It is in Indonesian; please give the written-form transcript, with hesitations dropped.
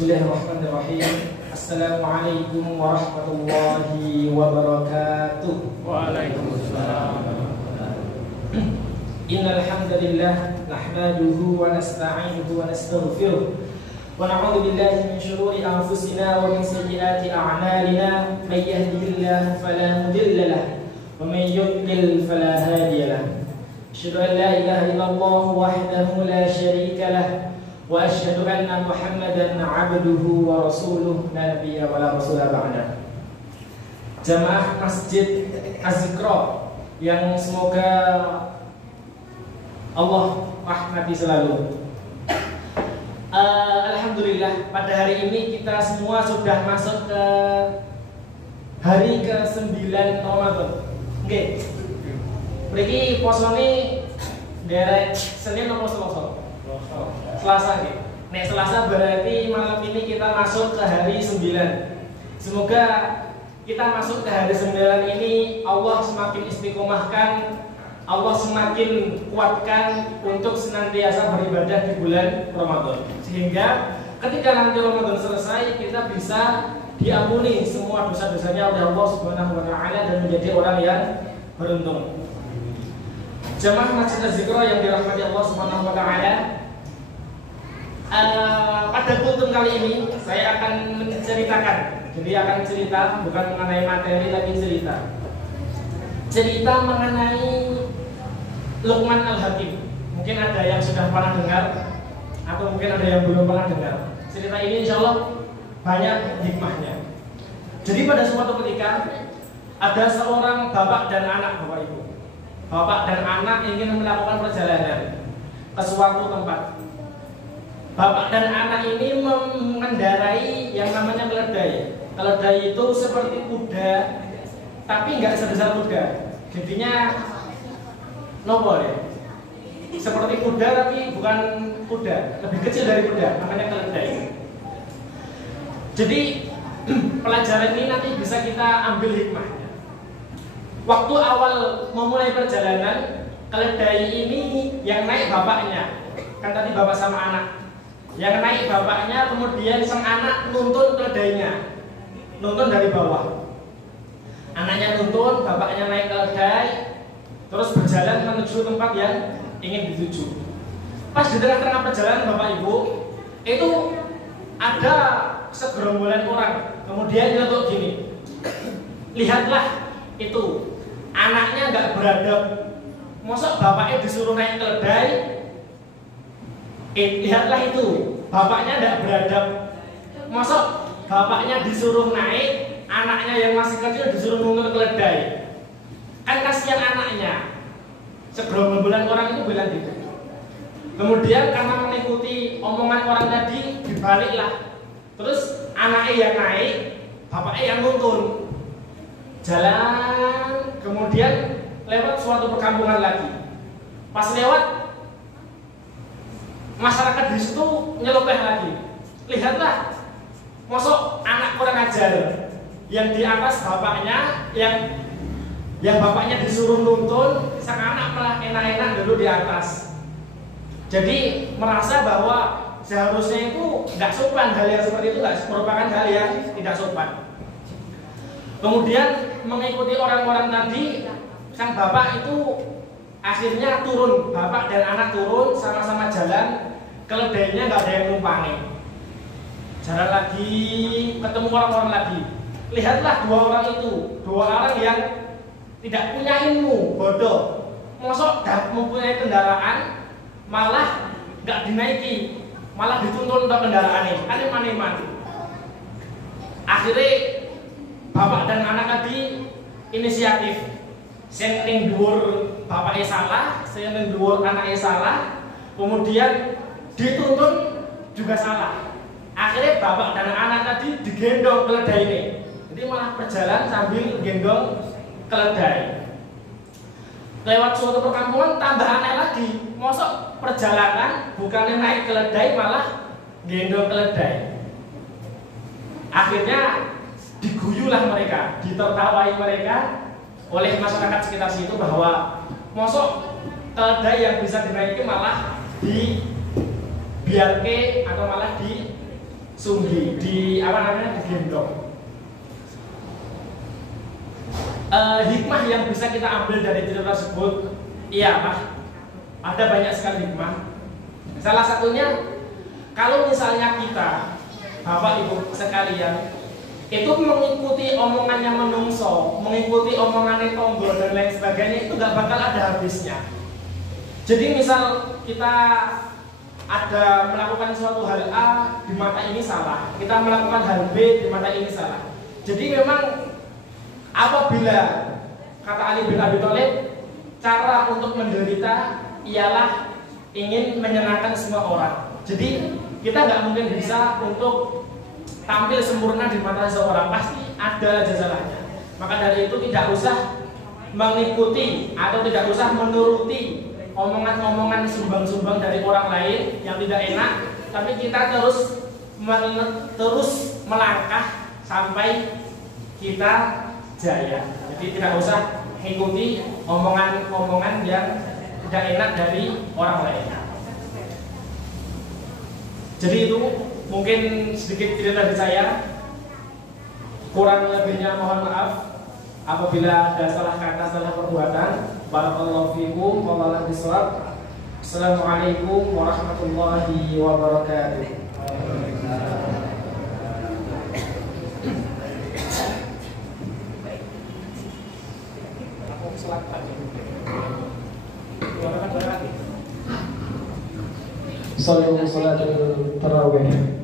Bismillahirrahmanirrahim. Assalamualaikum warahmatullahi wabarakatuh. Waalaikumsalam. Innal hamdalillah nahmaduhu wa nasta'inuhu wa nastaghfiruh wa na'udzu billahi min shururi anfusina wa min sayyiati a'malina. May yahdihillahu fala mudilla lahu wa may yudlil fala hadiya lahu. Asyhadu an la ilaha illallah wahdahu la syarika lahu wa asyhadu anna Muhammadan 'abduhu wa rasuluh la nabiyya wa la rasula ba'da. Jamaah Masjid Az-Zikra yang semoga Allah rahmati selalu. Alhamdulillah, pada hari ini kita semua sudah masuk ke hari ke-9 Ramadan. Oke. Mriki posone derek Senin atau Selasa? Selasa nggih. Nek Selasa berarti malam ini kita masuk ke hari 9. Semoga kita masuk ke hari 9 ini Allah semakin istiqomahkan, Allah semakin kuatkan untuk senantiasa beribadah di bulan Ramadan. Sehingga ketika nanti Ramadan selesai, kita bisa diampuni semua dosa-dosanya oleh Allah Subhanahu wa taala dan menjadi orang yang beruntung. Jamaah Masjid Az-Zikra yang dirahmati Allah Subhanahu wa taala, pada kultum kali ini saya akan menceritakan. Jadi akan cerita bukan mengenai materi tapi cerita mengenai Luqman Al-Hakim. Mungkin ada yang sudah pernah dengar atau mungkin ada yang belum pernah dengar. Cerita ini insya Allah banyak hikmahnya. Jadi pada suatu ketika ada seorang bapak dan anak, Bapak Ibu. Bapak dan anak ingin melakukan perjalanan ke suatu tempat. Bapak dan anak ini mengendarai yang namanya keledai. Keledai itu seperti kuda, tapi nggak sebesar kuda. Jadinya nopo ya? Seperti kuda tapi bukan kuda, lebih kecil dari kuda, namanya keledai. Jadi pelajaran ini nanti bisa kita ambil hikmahnya. Waktu awal memulai perjalanan, keledai ini yang naik bapaknya. Kan tadi bapak sama anak. Yang naik bapaknya, kemudian sang anak nuntun keledainya, nuntun dari bawah. Anaknya nuntun, bapaknya naik keledai, terus berjalan menuju tempat yang ingin dituju. Pas di tengah-tengah perjalanan Bapak Ibu, itu ada segerombolan orang. Kemudian nyelotok gini, lihatlah itu, anaknya nggak beradab. Mosok bapaknya disuruh naik keledai. Lihatlah itu, bapaknya tidak beradab. Masuk bapaknya disuruh naik, anaknya yang masih kecil disuruh nuntun keledai. Kan kasihan anaknya. Segerombolan orang itu bilang gitu. Kemudian karena mengikuti omongan orang tadi, dibaliklah. Terus anaknya yang naik, bapaknya yang nuntun. Jalan, kemudian lewat suatu perkampungan lagi. Pas lewat, masyarakat di situ nyelopeh lagi. Lihatlah, mosok anak kurang ajar yang di atas bapaknya, yang bapaknya disuruh nuntun, sang anak malah enak-enak dulu di atas. Jadi merasa bahwa seharusnya itu tidak sopan, hal yang seperti itu merupakan hal yang tidak sopan. Kemudian mengikuti orang-orang tadi, sang bapak itu akhirnya turun, bapak dan anak turun sama-sama jalan. Keledainya nggak ada yang numpangi. Jalan lagi, ketemu orang-orang lagi. Lihatlah dua orang itu, dua orang yang tidak punya ilmu, bodoh. Mosok gak mempunyai kendaraan, malah nggak dinaiki, malah dituntun untuk kendaraan ini. Anim-animan. Akhirnya bapak dan anak tadi inisiatif. Saya ning dhuwur bapaknya salah, saya ning dhuwur anaknya salah. Kemudian dituntun juga salah. Akhirnya bapak dan anak tadi digendong keledai ini. Jadi malah berjalan sambil gendong keledai. Lewat suatu perkampungan tambah aneh lagi. Mosok perjalanan bukannya naik keledai malah gendong keledai. Akhirnya diguyulah mereka, ditertawai mereka oleh masyarakat sekitar situ bahwa mosok keledai yang bisa dinaiki malah di biarke atau malah sunggi, digendong. Hikmah yang bisa kita ambil dari cerita tersebut, iya Pak, ada banyak sekali hikmah. Salah satunya, kalau misalnya kita, Bapak Ibu sekalian, itu mengikuti omongannya menungso, mengikuti omongannya tombol dan lain sebagainya, itu gak bakal ada habisnya. Jadi misal kita ada melakukan suatu hal A, di mata ini salah, kita melakukan hal B, di mata ini salah. Jadi memang apabila kata Ali bin Abi Thalib, cara untuk menderita ialah ingin menyenangkan semua orang. Jadi kita nggak mungkin bisa untuk tampil sempurna di mata seseorang, pasti ada aja salahnya. Maka dari itu tidak usah mengikuti atau tidak usah menuruti omongan-omongan sumbang-sumbang dari orang lain yang tidak enak, tapi kita terus melangkah sampai kita jaya. Jadi tidak usah mengikuti omongan-omongan yang tidak enak dari orang lain. Jadi itu mungkin sedikit cerita dari saya. Kurang lebihnya mohon maaf apabila ada salah kata, salah perbuatan. Barakallahu fikum wallahu bisawab. Assalamualaikum warahmatullahi wabarakatuh. Salat tarawih.